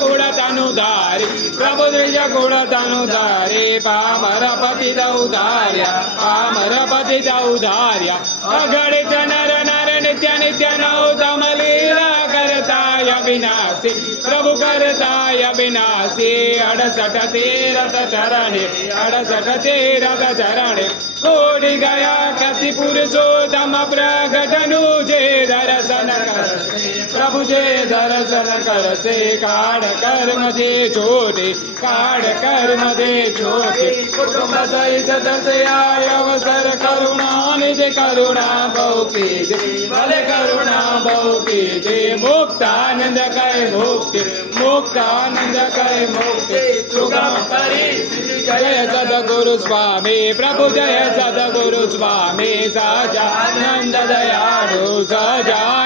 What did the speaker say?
गोडा तनु दारी प्रभु द्विज गोडा तनु दारे पामर पति दौ पामर पति दौ दार्या अगणि जनर नर नित्य नित्य नौ तमलीला करताय विनाशि प्रभु करताय विनाशि अडसट तीरत चरणे अडसट तीरत चरणे कोडि गया कसिपुर सोतम प्रगटनु जे दर्शन करसे प्रभु जे दर्शन करसे काड कर्म दे छोटे काड कर्म दे छोटे कुटुंब सहित तसे अवसर करुणा निज करुणा बहुते दे भले करुणा बहुते दे मुक्तानंद कै मुक्ति मुक्तानंद कै मुक्ति सुगम करी जय सदगुरु स्वामी प्रभु जय सदगुरु स्वामी सजानंद दयाडू सजान